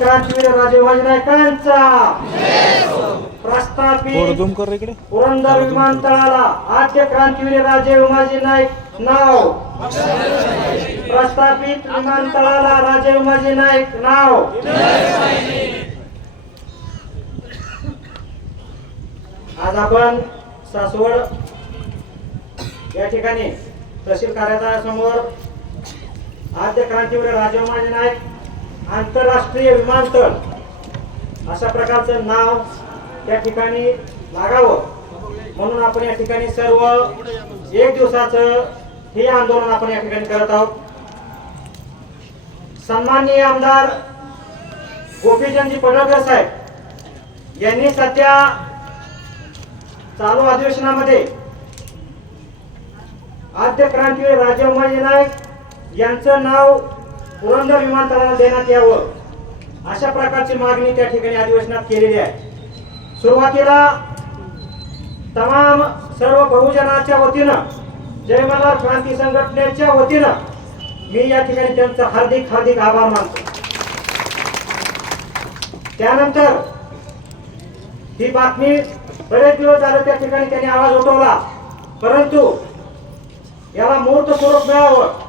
क्रांतीवीर राजे नायकांचा. इकडे. पुरंदर विमानतळाला आद्य क्रांतीवीर राजे उमाजी नाईक नाव. प्रस्थापित विमानतळाला राजे उमाजी नाईक नाव. आज आपण सासवड या ठिकाणी तहसील कार्यालयासमोर आद्य क्रांतीवीर राजे उमाजी नाईक आंतरराष्ट्रीय विमानतळ. अशा प्रकारचं नाव त्या ठिकाणी लागावं. म्हणून आपण या ठिकाणी सर्व एक दिवसाचं हे आंदोलन आपण या ठिकाणी करत आहोत. सन्माननीय आमदार गोपीचंदजी पडळकर साहेब यांनी सध्या चालू अधिवेशनामध्ये आद्य क्रांतीवीर राजे उमाजी नाईक यांचं नाव पुरंदर विमानतळाला देण्यात यावं. अशा प्रकारची मागणी त्या ठिकाणी अधिवेशनात केलेली आहे. सुरुवातीला तमाम सर्व बहुजनाच्या वतीनं जयमल्हार क्रांती संघटनेच्या वतीनं मी या ठिकाणी त्यांचा हार्दिक हार्दिक आभार मानतो. त्यानंतर ही बातमी बरेच दिवस झाले त्या ठिकाणी त्यांनी आवाज उठवला. परंतु याला मूर्त स्वरूप मिळावं.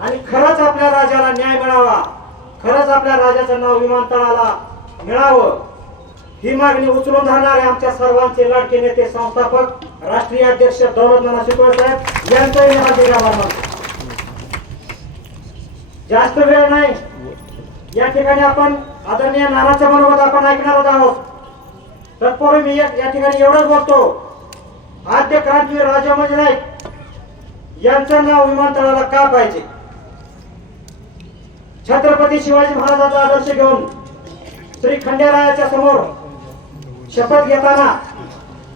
आणि खरंच आपल्या राजाला न्याय मिळावा. खरंच आपल्या राजाचं नाव विमानतळाला मिळावं. ही मागणी उचलून धरणारे आमच्या सर्वांचे लाडके नेते संस्थापक राष्ट्रीय अध्यक्ष दौलत नाना शिकवळ साहेब यांचाही मला जास्त वेळ नाही. या ठिकाणी आपण आदरणीय नानाच्या मनोगत आपण ऐकणार आहोत. तत्पूर्वी मी या या ठिकाणी एवढंच बोलतो. आद्य क्रांती राजा म्हणजे नाईक यांचं नाव विमानतळाला का पाहिजे? छत्रपती शिवाजी महाराजांचा आदर्श घेऊन श्री खंडेरायाच्या समोर शपथ घेताना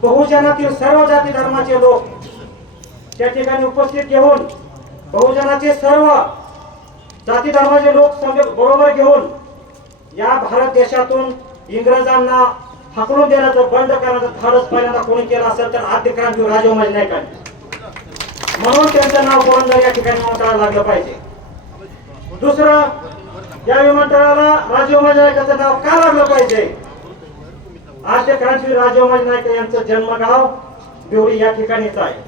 बहुजनातील सर्व जाती धर्माचे लोक त्या ठिकाणी उपस्थित घेऊन बहुजनाचे सर्व जाती धर्माचे लोक बरोबर घेऊन या भारत देशातून इंग्रजांना हकलून देण्याचं बंद करण्याचं धाडस पहिल्यांदा कोणी केलं असेल तर आद्य क्रांती राजे उमाजी म्हणून त्यांचं नाव पुरंदर या ठिकाणी विमानतळाला लागलं पाहिजे. दुसरं या विमानतळाला राजीव नायकाचं नाव का लागलं पाहिजे? आद्य क्रांतीवीर राजे उमाजी यांचं जन्मगाव देवळी या ठिकाणीच आहे.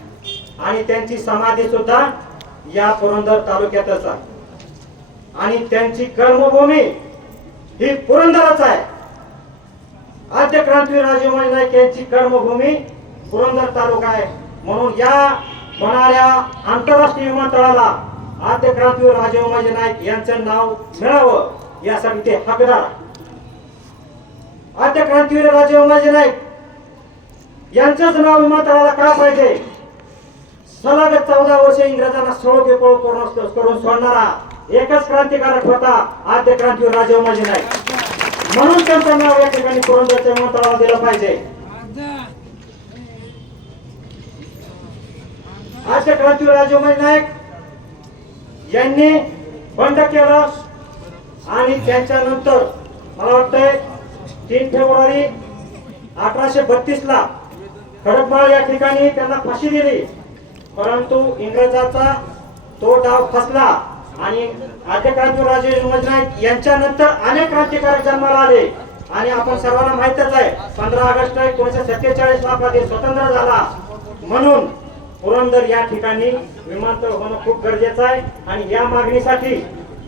आणि त्यांची समाधी सुद्धा या पुरंदर तालुक्यातच आहे. आणि त्यांची कर्मभूमी ही पुरंदरच आहे. आद्य क्रांतीवीर राजे नाईक यांची कर्मभूमी पुरंदर तालुका आहे. म्हणून या होणाऱ्या आंतरराष्ट्रीय विमानतळाला आद्य क्रांतीवीर राजे उमाजी नाईक यांचं नाव मिळावं यासाठी ते हकदार आद्य क्रांतीवीर राजे उमाजी नाईक यांचंच नाव विमानतळाला का पाहिजे? सलग चौदा वर्ष इंग्रजांना सळो बेपळो करून करून सोडणारा एकच क्रांतिकारक होता आद्य क्रांतीवीर राजे उमाजी नाईक. म्हणून त्यांचं नाव या ठिकाणी पुरंदरच्या विमानतळाला दिलं पाहिजे. आद्य क्रांतीवीर राजे उमाजी नाईक यांनी बंड केलं. आणि त्यांच्यानंतर मला वाटतंय तीन फेब्रुवारी अठराशे बत्तीस ला खडकमाळ या ठिकाणी त्यांना फाशी दिली. परंतु इंग्रजाचा तो डाव फसला आणि आद्य क्रांती राजे नाईक यांच्यानंतर अनेक क्रांतिकारक जन्माला आले. आणि आपण सर्वांना माहितच आहे पंधरा ऑगस्ट एकोणीशे सत्तेचाळीस ला स्वतंत्र झाला. म्हणून पुरंदर या ठिकाणी विमानतळ होणं खूप गरजेचं आहे. आणि या मागणीसाठी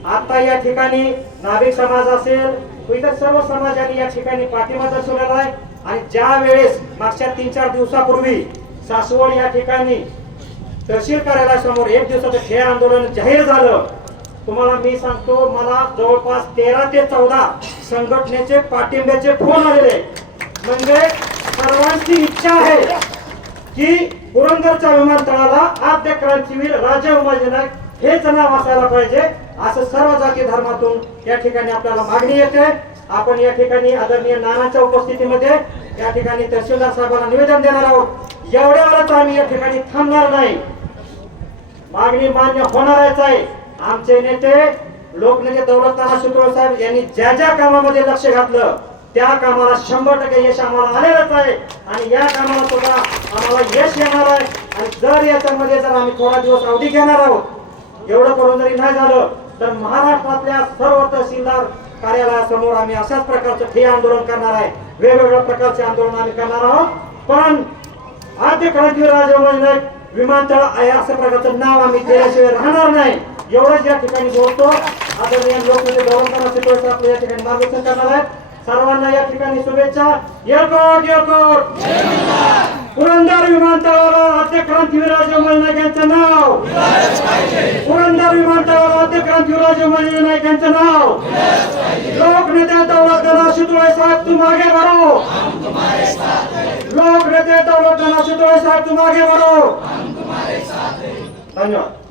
आता या ठिकाणी नाभिक समाज असेल इतर सर्व समाजाने या ठिकाणी पाठिंबा दर्शवलेला आहे. आणि ज्या वेळेस मागच्या तीन चार दिवसापूर्वी सासवड या ठिकाणी तहसील कार्यालयासमोर एक दिवसाचं खेळ आंदोलन जाहीर झालं तुम्हाला मी सांगतो मला जवळपास तेरा ते चौदा संघटनेचे पाठिंब्याचे फोन आलेले म्हणजे सर्वांची इच्छा आहे की पुरंदरच्या विमानतळाला आद्य क्रांतीवीर राजा उमाजी नाईक हेच नाव असायला पाहिजे असं सर्व जाती धर्मातून या ठिकाणी आपल्याला मागणी येते. आपण या ठिकाणी आदरणीय नानाच्या उपस्थितीमध्ये या ठिकाणी तहसीलदार साहेबांना निवेदन देणार आहोत. एवढ्या एवढ्यावरच आम्ही या ठिकाणी थांबणार नाही. मागणी मान्य होणारच आहे. आमचे नेते लोकनेते दौलताना शुक्र साहेब यांनी ज्या ज्या कामामध्ये लक्ष घातलं त्या कामाला शंभर टक्के यश आम्हाला आलेलंच आहे. आणि या कामाला सुद्धा आम्हाला यश येणार आहे. आणि जर याच्यामध्ये जर आम्ही थोडा दिवस अवधी घेणार आहोत एवढं करून जरी नाही झालं तर महाराष्ट्रातल्या सर्व तहसीलदार कार्यालयासमोर आम्ही अशाच प्रकारचं ठे आंदोलन करणार आहे. वेगवेगळ्या प्रकारचे आंदोलन आम्ही करणार आहोत. पण आद्य क्रांतीवीर नाईक विमानतळ आहे असं प्रकारचं नाव आम्ही दिल्याशिवाय राहणार नाही. एवढंच या ठिकाणी बोलतो. आदरणीय लोकनेते गौरवकांना आपलं या ठिकाणी मार्गदर्शन करणार आहेत. सर्वांना या ठिकाणी शुभेच्छा. एकोट एकोट पुरंदर विमानतळावर आद्य क्रांतीवीर नाईक यांचं नाव. पुरंदर विमानतळावर आद्य क्रांतीवीर नाईक यांचं नाव. लोकनेते दौलत गणा शितोळे साहेब तू मागे भरो लोकनेते दौलत गणा शितोळे साहेब तू मागे भरो धन्यवाद.